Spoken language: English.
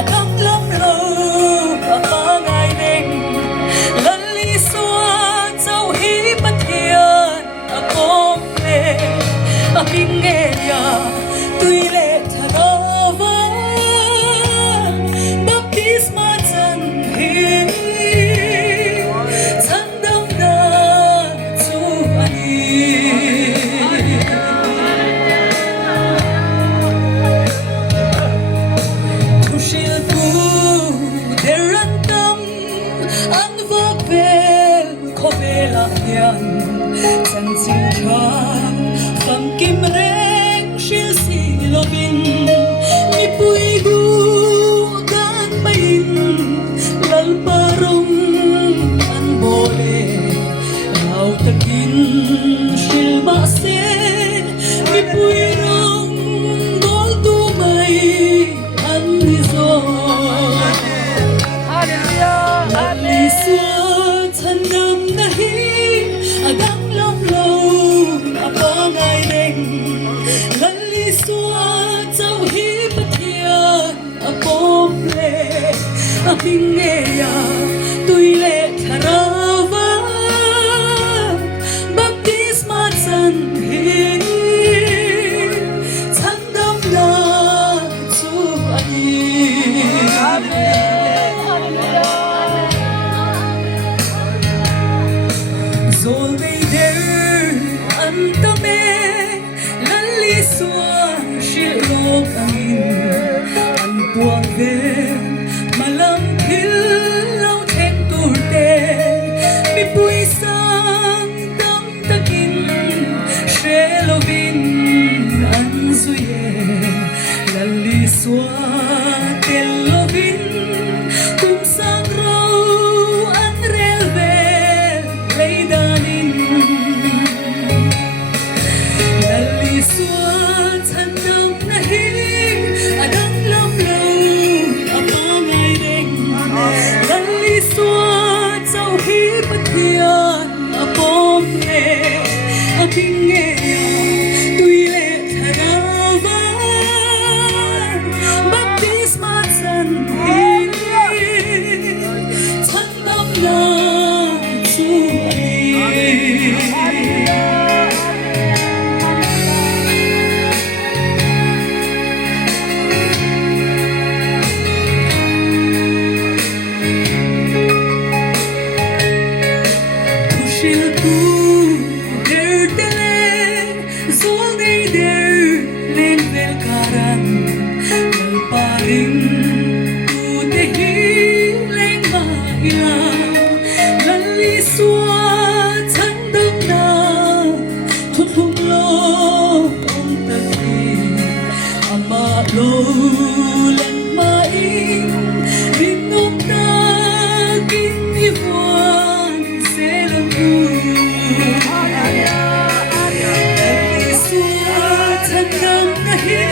Adang lam lo Apangai ding Lali suat Sau hi pathian Apom le Apingeya Tui le Tharava Baptisma Chan hi Chandam na Chu ani Ang vapel ko vela yan San sin chang Pham kim reng shil si lovin Mi pui gu gan bayin Lal parong an bole Lao takin shil ma se Mi pui rong gol tu mai an nizon Lali suat handam nahi Adang lam lo Apangai deng Lali suat Sau hi pathian Apom le Apingeya Tui le Tharava Baptisma Chan hi Chandam na Chu ani Zol vei der antame Lali suan shil lok angin An puang ve malam thil lau thek tur te Mi pui sang tam takin She lovin an zuye Lali suan tel lovin Tum sang rau an rel vel leidanin Lali suat handam nahi Adang lam lo Apangai deng Lali suat Sau hi pathian Apom le Apingeya Tui le Tharava Baptisma Chan hi Chandam na Chu Shil ku der tele Zol nei der Len vel karan Lal paring Tu te hi Len ma ila Lali suat Chandam na Thuthum lo Om taki Ama lo Len ma ing Rinok na Kin iwan Selam ku Lali suat Handam nahi